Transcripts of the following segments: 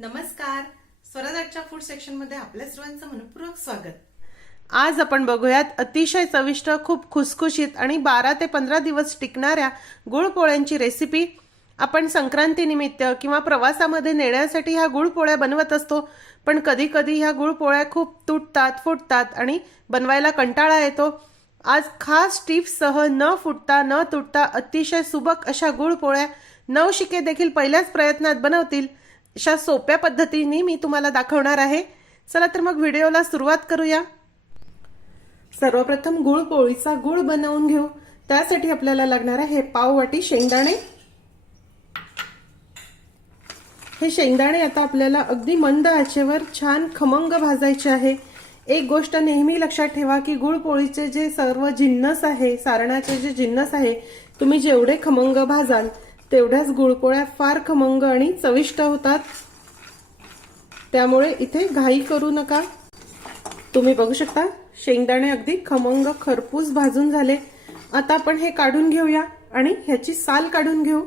नमस्कार. स्वराजच्या फूड सेक्शनमध्ये आपल्या सर्वांचं मनपूर्वक स्वागत. आज आपण बघूयात अतिशय चविष्ट खूप खुसखुशीत आणि बारा ते पंधरा दिवस टिकणाऱ्या गुळपोळ्यांची रेसिपी आपण संक्रांतीनिमित्त किंवा प्रवासामध्ये नेण्यासाठी ह्या गुळपोळ्या बनवत असतो. पण कधी कधी ह्या गुळपोळ्या खूप तुटतात फुटतात आणि बनवायला कंटाळा येतो. आज खास टिप्ससह न फुटता न तुटता अतिशय सुबक अशा गुळपोळ्या नवशिके देखील पहिल्याच प्रयत्नात बनवतील. अशा सोप्या पद्धतीने मी तुम्हाला दाखवणार आहे. चला तर मग व्हिडिओला सुरुवात करूया. सर्वप्रथम गुळ पोळीचा गुळ बनवून घेऊ. त्यासाठी आपल्याला लागणार आहे पाव वाटी शेंगदाणे. हे शेंगदाणे आता आपल्याला अगदी मंद आचेवर छान खमंग भाजायचे आहे. एक गोष्ट नेहमी लक्षात ठेवा की गुळपोळीचे जे सर्व जिन्नस आहे सारणाचे जे जिन्नस आहे तुम्ही जेवढे खमंग भाजाल तेवढ्याच गुळपोळ्या फार खमंग आणि चविष्ट होतात. त्यामुळे इथे घाई करू नका. तुम्ही बघू शकता शेंगदाणे अगदी खमंग खरपूस भाजून झाले. आता आपण हे काढून घेऊया आणि ह्याची साल काढून घेऊ.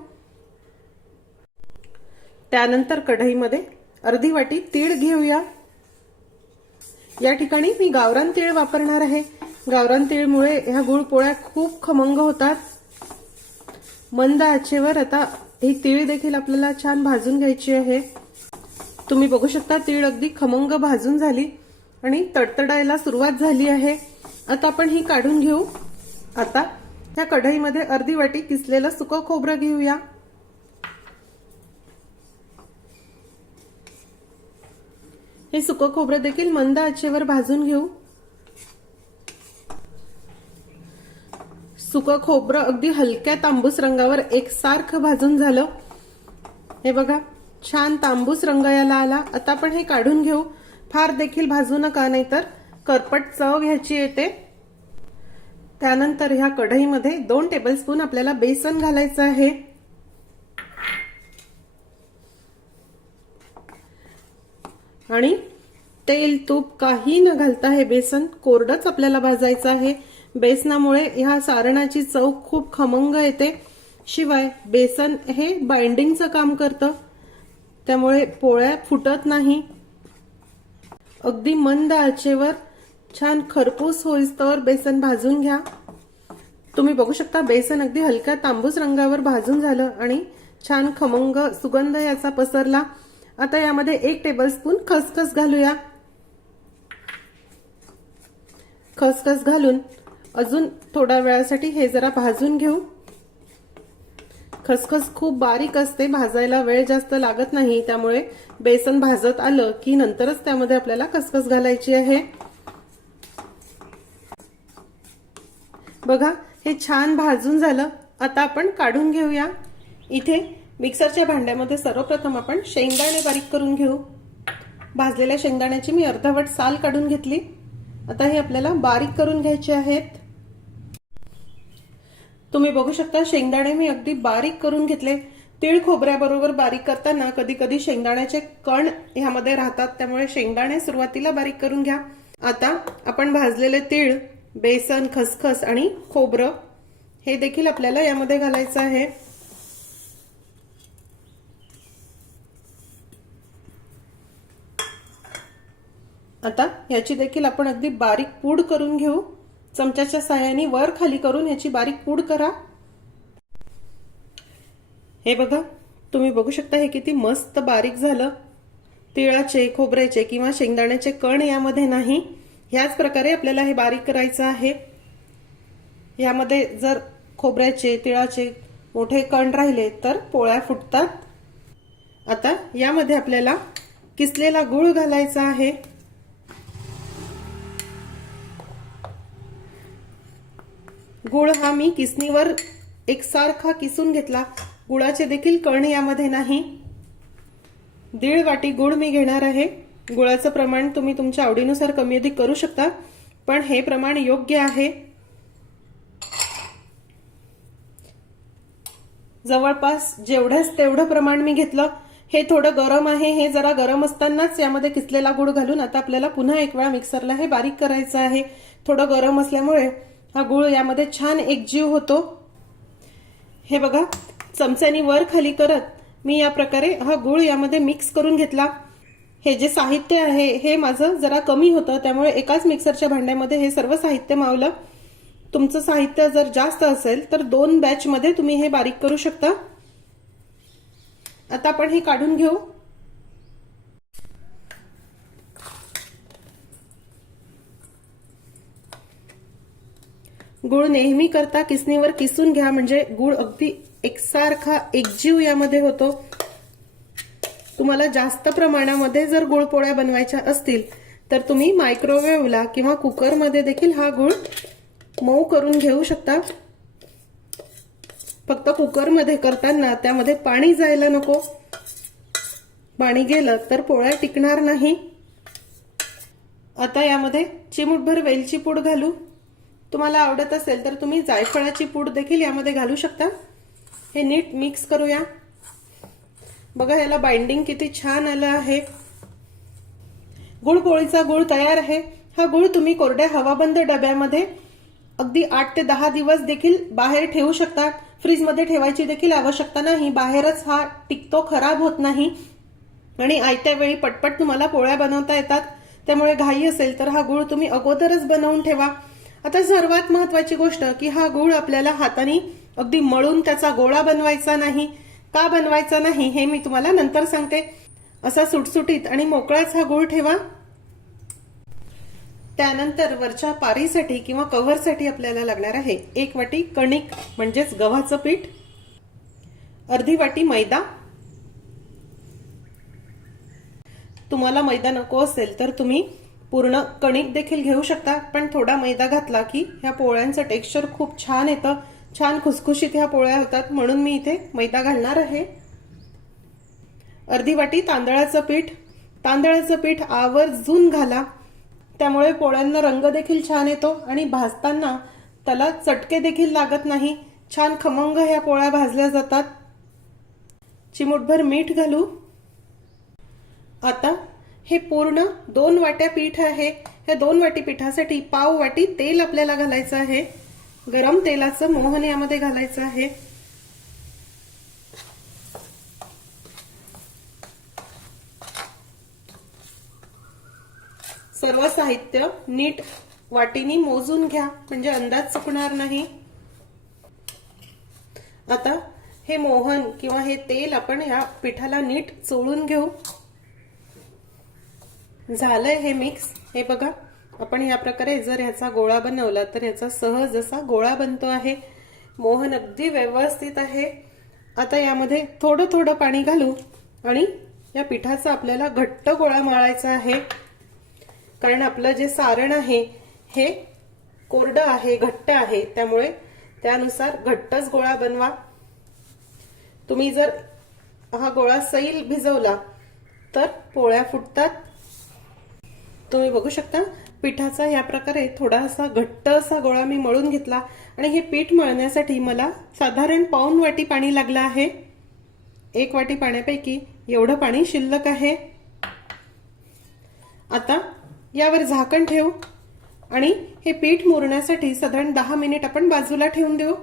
त्यानंतर कढईमध्ये अर्धी वाटी तीळ घेऊया. या ठिकाणी मी गावरान तीळ वापरणार आहे. गावरान तीळमुळे ह्या गुळपोळ्या खूप खमंग होतात. मंद आचेवर. आता ही तीळ देखील आपल्याला छान भाजून घ्यायची आहे. तुम्ही बघू शकता तीळ अगदी खमंग भाजून झाली आणि तडतडायला सुरुवात झाली आहे. आता आपण ही काढून घेऊ. आता त्या कढईमध्ये अर्धी वाटी किसलेलं सुकं खोबरं घेऊया. हे सुकं खोबरं देखील मंद आचेवर भाजून घेऊ. सुकं खोबरं अगदी हलक्या तांबूस रंगावर एकसारखं भाजून झालं. हे बघा छान तांबूस रंग याला आला. आता आपण हे काढून घेऊ. फार देखील भाजू नका नाहीतर करपट चव घ्यायची येते. त्यानंतर ह्या कढईमध्ये दोन टेबलस्पून आपल्याला बेसन घालायचं आहे. आणि तेल तूप काही न घालता हे बेसन कोरडंच आपल्याला भाजायचं आहे. बेसनामुळे ह्या सारणाची चव खूप खमंग येते. शिवाय बेसन हे बाइंडिंगचं काम करतं. त्यामुळे पोळ्या फुटत नाही. अगदी मंद आचेवर छान खरपूस होईस्तवर बेसन भाजून घ्या. तुम्ही बघू शकता बेसन अगदी हलक्या तांबूस रंगावर भाजून झालं आणि छान खमंग सुगंध याचा पसरला. आता यामध्ये एक टेबलस्पून खसखस घालूया. खसखस घालून अजून थोड्या वेळासाठी हे जरा भाजून घेऊ. खसखस खूप बारीक असते भाजायला वेळ जास्त लागत नाही त्यामुळे बेसन भाजत आलं की नंतरच त्यामध्ये आपल्याला खसखस घालायची आहे. बघा हे छान भाजून झालं. आता आपण काढून घेऊया. इथे मिक्सरच्या भांड्यामध्ये सर्वप्रथम आपण शेंगदाणे बारीक करून घेऊ. भाजलेल्या शेंगदाण्याची मी अर्धवट साल काढून घेतली. आता हे आपल्याला बारीक करून घ्यायचे आहेत. तुम्ही बघू शकता शेंगदाणे मी अगदी बारीक करून घेतले. तीळ खोबऱ्याबरोबर बारीक करताना कधी कधी शेंगदाण्याचे कण ह्यामध्ये राहतात त्यामुळे शेंगदाणे सुरुवातीला बारीक करून घ्या. आता आपण भाजलेले तीळ बेसन खसखस आणि खोबरं हे देखील आपल्याला यामध्ये घालायचं आहे. आता ह्याची देखील आपण अगदी बारीक पूड करून घेऊ. चमच्याच्या साह्याने वर खाली करून ह्याची बारीक पूड करा. हे बघा तुम्ही बघू शकता हे किती मस्त बारीक झालं. तिळाचे खोबऱ्याचे किंवा शेंगदाण्याचे कण यामध्ये नाही. ह्याच प्रकारे आपल्याला हे बारीक करायचं आहे. यामध्ये जर खोबऱ्याचे तिळाचे मोठे कण राहिले तर पोळ्या फुटतात. आता यामध्ये आपल्याला किसलेला गुळ घालायचा आहे. गुळ हा मी किसणीवर एकसारखा किसून घेतला. गुळाचे देखील कण यामध्ये नाही. दीड वाटी गुळ मी घेणार आहे. गुळाचं प्रमाण तुम्ही तुमच्या आवडीनुसार कमी अधिक करू शकता पण हे प्रमाण योग्य आहे. जवळपास जेवढंच तेवढं प्रमाण मी घेतलं हे थोडं गरम आहे. हे जरा गरम असतानाच यामध्ये किसलेला गुळ घालून आता आपल्याला पुन्हा एक वेळा मिक्सरला हे बारीक करायचं आहे. थोडं गरम असल्यामुळे हा गुळ यामध्ये छान एकजीव होतो. हे बघा चमच्यानी वर खाली करत मी या प्रकारे हा गुळ यामध्ये मिक्स करून घेतला. हे जे साहित्य आहे हे माझं जरा कमी होतं त्यामुळे एकाच मिक्सरच्या भांड्यामध्ये हे सर्व साहित्य मावलं. तुमचं साहित्य जर जास्त असेल तर दोन बॅचमध्ये तुम्ही हे बारीक करू शकता. आता आपण हे काढून घेऊ. गुळ नेहमी करता किसणीवर किसून घ्या म्हणजे गुळ अगदी एकसारखा एकजीव यामध्ये होतो. तुम्हाला जास्त प्रमाणामध्ये जर गुळ पोळ्या बनवायच्या असतील तर तुम्ही मायक्रोवेव्हला किंवा कुकरमध्ये देखील हा गुळ मऊ करून घेऊ शकता. फक्त कुकरमध्ये करताना त्यामध्ये पाणी जायला नको. पाणी गेलं तर पोळ्या टिकणार नाही. आता यामध्ये चिमूटभर वेलची पूड घालू. तुम्हाला आवडत असेल तर तुम्ही जायफळाची पूड देखील यामध्ये घालू शकता. हे नीट मिक्स करूया. बघा याला बाइंडिंग किती छान आलं आहे. गुळपोळीचा गुळ तयार आहे. हा गुळ तुम्ही कोरड्या हवाबंद डब्यामध्ये अगदी आठ ते दहा दिवस देखील बाहेर ठेवू शकता. फ्रीजमध्ये ठेवायची देखील आवश्यकता नाही. बाहेरच हा टिकतो खराब होत नाही. आणि आयत्या वेळी पटपट तुम्हाला पोळ्या बनवता येतात. त्यामुळे घाई असेल तर हा गुळ तुम्ही अगोदरच बनवून ठेवा. आता सर्वात महत्वाची गोष्ट की हा गुळ आपल्याला हाताने अगदी मळून त्याचा गोळा बनवायचा नाही. का बनवायचा नाही हे मी तुम्हाला नंतर सांगते. असा सुटसुटीत आणि मोकळाच हा गुळ ठेवा. त्यानंतर वरच्या पारीसाठी किंवा कव्हरसाठी आपल्याला लागणार आहे एक वाटी कणिक म्हणजेच गव्हाचं पीठ अर्धी वाटी मैदा. तुम्हाला मैदा नको असेल तर तुम्ही पूर्ण कणिक देखील घेऊ शकता पण थोडा मैदा घातला की ह्या पोळ्यांचं टेक्स्चर खूप छान येतं छान खुसखुशीत ह्या पोळ्या होतात म्हणून मी इथे मैदा घालणार आहे. अर्धी वाटी तांदळाचं पीठ तांदळाचं पीठ आवर्जून घाला त्यामुळे पोळ्यांना रंग देखील छान येतो आणि भाजताना त्याला चटके देखील लागत नाही छान खमंग ह्या पोळ्या भाजल्या जातात. चिमूटभर मीठ घालू. आता हे पूर्ण दोन वाट्या पीठ आहे. या दोन वाटी पिठासाठी पाव वाटी तेल आपल्याला घालायचं आहे. गरम तेलाचं मोहन यामध्ये घालायचं आहे. सर्व साहित्य नीट वाटीनी मोजून घ्या. म्हणजे अंदाज चुकणार नाही. आता हे मोहन किंवा हे तेल आपण या पिठाला नीट चोळून घेऊ. झालंय हे मिक्स हे बघा आपण या प्रकारे जर ह्याचा गोळा बनवला तर ह्याचा सहज असा गोळा बनतो आहे. मोहन अगदी व्यवस्थित आहे. आता यामध्ये थोडं थोडं पाणी घालू आणि या पिठाचा आपल्याला घट्ट गोळा मळायचा आहे. कारण आपलं जे सारण आहे हे कोरडं आहे घट्ट आहे. त्यामुळे त्यानुसार घट्टच गोळा बनवा. तुम्ही जर हा गोळा सैल भिजवला तर पोळ्या फुटतात. तुम्ही बघू शकता पिठाचा या प्रकारे थोडासा घट्ट असा गोळा मी मळून घेतला आणि हे पीठ मळण्यासाठी मला साधारण पाऊन वाटी पाणी लागलं आहे. एक वाटी पाण्यापैकी एवढं पाणी शिल्लक आहे. आता यावर झाकण ठेवू आणि हे पीठ मुरण्यासाठी साधारण दहा मिनिट आपण बाजूला ठेवून देऊ.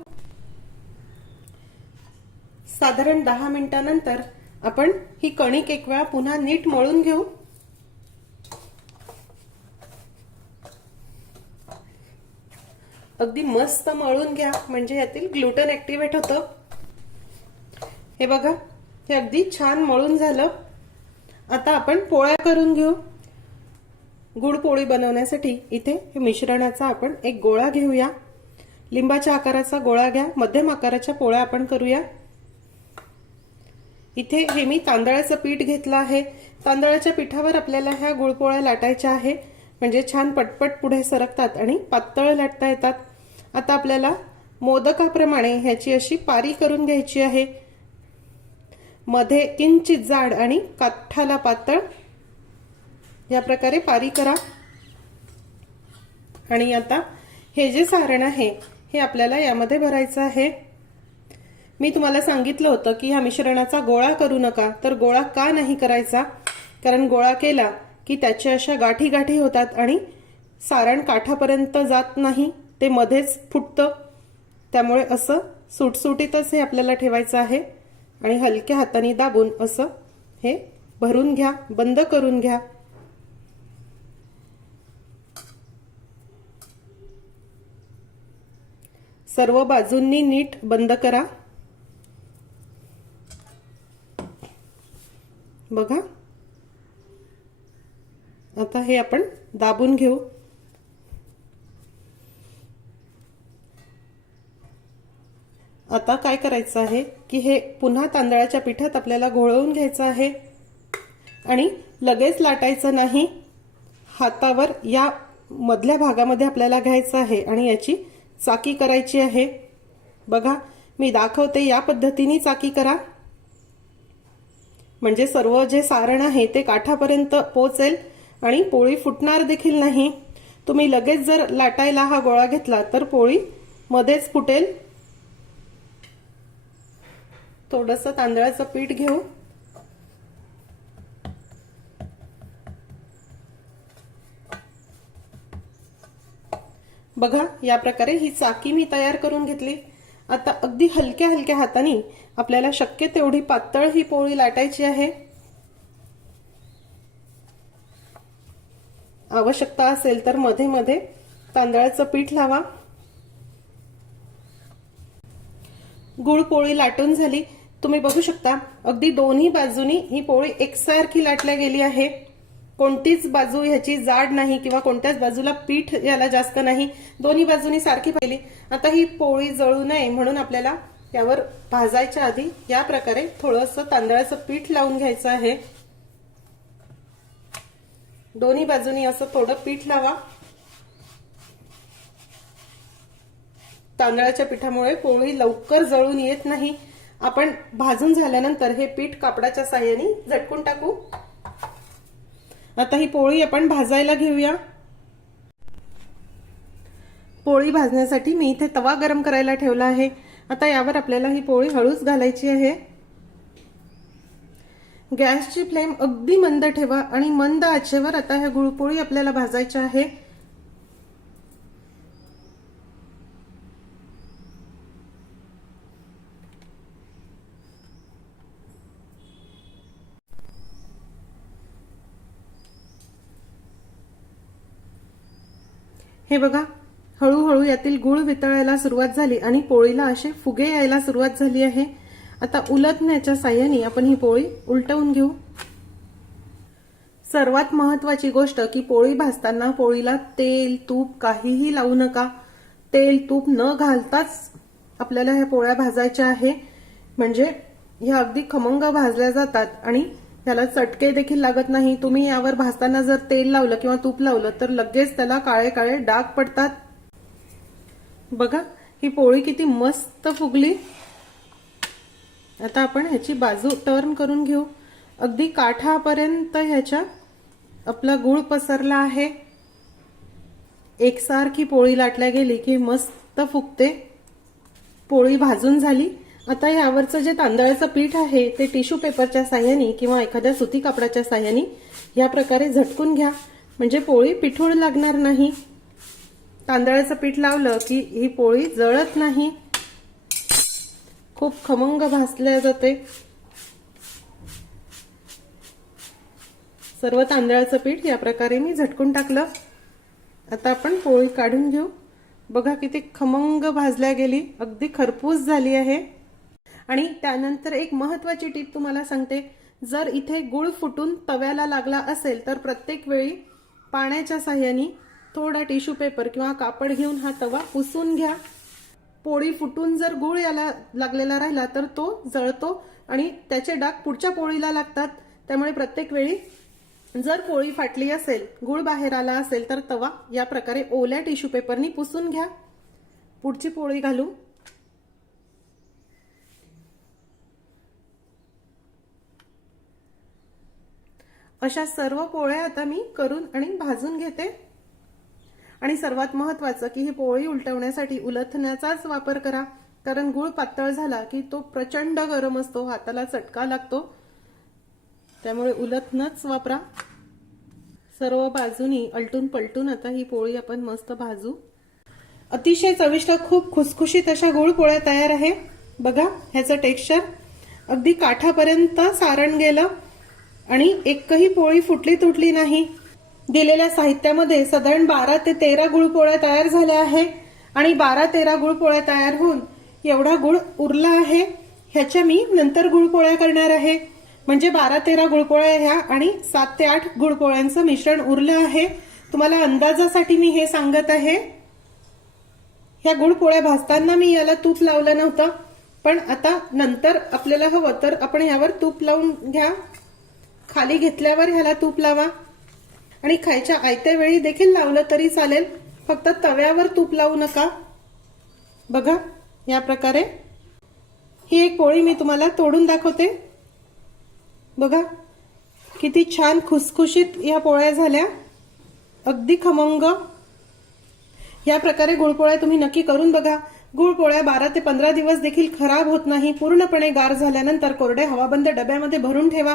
साधारण दहा मिनिटानंतर आपण ही कणिक एक वेळा पुन्हा नीट मळून घेऊ. अगदी मस्त मळून घ्या. म्हणजे यातील ग्लुटन ऍक्टिव्हेट होतं. हे बघा हे अगदी छान मळून झालं. आता आपण पोळ्या करून घेऊ. गुड पोळी बनवण्यासाठी इथे हे मिश्रणाचा आपण एक गोळा घेऊया. लिंबाच्या आकाराचा गोळा घ्या. मध्यम आकाराच्या पोळ्या आपण करूया. इथे हे मी तांदळाचं पीठ घेतलं आहे. तांदळाच्या पिठावर आपल्याला ह्या गुळपोळ्या लाटायच्या आहे. म्हणजे छान पटपट पुढे सरकतात आणि पातळ लाटता येतात. आता आपल्याला मोदकाप्रमाणे ह्याची अशी पारी करून घ्यायची आहे. मध्ये किंचित जाड आणि काठाला पातळ या प्रकारे पारी करा. आणि आता हे जे सारण आहे हे आपल्याला यामध्ये भरायचं आहे. मी तुम्हाला सांगितलं होतं की ह्या मिश्रणाचा गोळा करू नका तर गोळा का नाही करायचा? कारण गोळा केला की त्याच्या अशा गाठी गाठी होतात आणि सारण काठापर्यंत जात नाही ते मध्येच फुटतं. त्यामुळे असं सुटसुटीतच हे आपल्याला ठेवायचं आहे आणि हलक्या हाताने दाबून असं हे भरून घ्या बंद करून घ्या. सर्व बाजूंनी नीट बंद करा. बघा. आता हे आपण दाबून घेऊ. आता काय करायचं आहे की हे पुन्हा तांदळाच्या पिठात आपल्याला घोळवून घ्यायचं आहे. आणि लगेच लाटायचं नाही. हातावर या मधल्या भागामध्ये आपल्याला घ्यायचं आहे आणि याची चाकी करायची आहे. बघा मी दाखवते या पद्धतीने चाकी करा. म्हणजे सर्व जे सारण आहे ते काठापर्यंत पोचेल आणि पोळी फुटणार देखील नाही. तुम्ही लगेच जर लाटायला हा गोळा घेतला तर पोळी मध्येच फुटेल. थोडंसं तांदळाचं पीठ घेऊ. बघा या प्रकारे ही चाकी मी तयार करून घेतली. आता अगदी हलक्या हलक्या हाताने आपल्याला शक्य तेवढी पातळ ही पोळी लाटायची आहे. आवश्यकता असेल तर मध्ये मध्ये तांदळाचं पीठ लावा. गुळ पोळी लाटून झाली. तुम्ही बघू शकता अगदी दोन्ही बाजूनी ही पोळी एकसारखी लाटल्या गेली आहे. कोणतीच बाजू ह्याची जाड नाही किंवा कोणत्याच बाजूला पीठ याला जास्त नाही. दोन्ही बाजूनी सारखी पाहिली. आता ही पोळी जळू नये म्हणून आपल्याला त्यावर भाजायच्या आधी या प्रकारे थोडंसं तांदळाचं पीठ लावून घ्यायचं आहे. दोन्ही बाजूनी असं थोडं पीठ लावा. तांदळाच्या पिठामुळे पोळी लवकर जळून येत नाही. आपण भाजून झाल्यानंतर हे पीठ कापडाच्या साह्याने झटकून टाकू. आता ही पोळी आपण भाजायला घेऊया. पोळी भाजण्यासाठी मी इथे तवा गरम करायला ठेवला आहे. आता यावर आपल्याला ही पोळी हळूच घालायची आहे. गॅसची फ्लेम अगदी मंद ठेवा आणि मंद आचेवर आता ह्या गुळपोळी आपल्याला भाजायच्या आहे. हे बघा हळूहळू यातील गुळ वितळायला सुरुवात झाली आणि पोळीला असे फुगे यायला सुरुवात झाली आहे. आता उलटण्याच्या साह्याने आपण ही पोळी उलटवून घेऊ. सर्वात महत्वाची गोष्ट की पोळी भाजताना पोळीला तेल तूप काहीही लावू नका. तेल तूप न घालताच आपल्याला ह्या पोळ्या भाजायच्या आहे. म्हणजे ह्या अगदी खमंग भाजल्या जातात आणि त्याला चटके देखील लागत नाही. तुम्ही यावर भाजताना जर तेल लावलं किंवा तूप लावलं तर लगेच त्याला काळे काळे डाग पडतात. बघा ही पोळी किती मस्त फुगली. आता आपण ह्याची बाजू टर्न करून घेऊ. अगदी काठापर्यंत ह्याच्या आपला गुळ पसरला आहे. एकसारखी पोळी लाटल्या गेली की मस्त फुगते. पोळी भाजून झाली. आता यावरचं जे तांदळाचं पीठ आहे ते टिश्यू पेपरच्या साह्याने किंवा एखाद्या सुती कापडाच्या साह्याने या प्रकारे झटकून घ्या. म्हणजे पोळी पिठूळ लागणार नाही. तांदळाचं पीठ लावलं की ही पोळी जळत नाही. खूप खमंग भासल्या जाते सर्व तांदळाचं पीठ या प्रकारे मी झटकून टाकलं. आता आपण पोळी काढून घेऊ. बघा किती खमंग भाजल्या गेली. अगदी खरपूस झाली आहे. आणि त्यानंतर एक महत्वाची टीप तुम्हाला सांगते. जर इथे गुळ फुटून तव्याला लागला असेल तर प्रत्येक वेळी पाण्याच्या साह्याने थोडा टिश्यू पेपर किंवा कापड घेऊन हा तवा पुसून घ्या. पोळी फुटून जर गुळ याला लागलेला राहिला तर तो जळतो आणि त्याचे डाग पुढच्या पोळीला लागतात. त्यामुळे प्रत्येक वेळी जर पोळी फाटली असेल गुळ बाहेर आला असेल तर तवा या प्रकारे ओल्या टिश्यू पेपरनी पुसून घ्या. पुढची पोळी घालू. अशा सर्व पोळ्या आता मी करून आणि भाजून घेते. आणि सर्वात महत्वाचं की ही पोळी उलटवण्यासाठी उलथण्याचाच वापर करा. कारण गुळ पातळ झाला की तो प्रचंड गरम असतो हाताला चटका लागतो. त्यामुळे उलथनच वापरा. सर्व बाजूनी अलटून पलटून आता ही पोळी आपण मस्त भाजू. अतिशय चविष्ट खूप खुसखुशीत अशा गुळ पोळ्या तयार आहे. बघा ह्याचं टेक्स्चर. अगदी काठापर्यंत सारण गेलं आणि एकही पोळी फुटली तुटली नाही. दिलेल्या साहित्यामध्ये साधारण बारा ते तेरा गुळपोळ्या तयार झाल्या आहे. आणि बारा तेरा गुळपोळ्या तयार होऊन एवढा गुळ उरला आहे ह्याच्या मी नंतर गुळपोळ्या करणार आहे. म्हणजे बारा तेरा गुळपोळ्या ह्या आणि सात ते आठ गुळपोळ्यांचं मिश्रण उरलं आहे. तुम्हाला अंदाजासाठी मी हे सांगत आहे. ह्या गुळपोळ्या भाजताना मी याला तूप लावलं नव्हतं पण आता नंतर आपल्याला हवं तर आपण ह्यावर तूप लावून घ्या. खाली घेतल्यावर ह्याला तूप लावा. आणि खायच्या आयत्या वेळी देखील लावलं तरी चालेल. फक्त तव्यावर तूप लावू नका. बघा या प्रकारे. ही एक पोळी मी तुम्हाला तोडून दाखवते. बघा किती छान खुसखुशीत या पोळ्या झाल्या. अगदी खमंग. या प्रकारे गुळपोळ्या तुम्ही नक्की करून बघा. गुळपोळ्या बारा ते पंधरा दिवस देखील खराब होत नाही. पूर्णपणे गार झाल्यानंतर कोरडे हवाबंद डब्यामध्ये भरून ठेवा.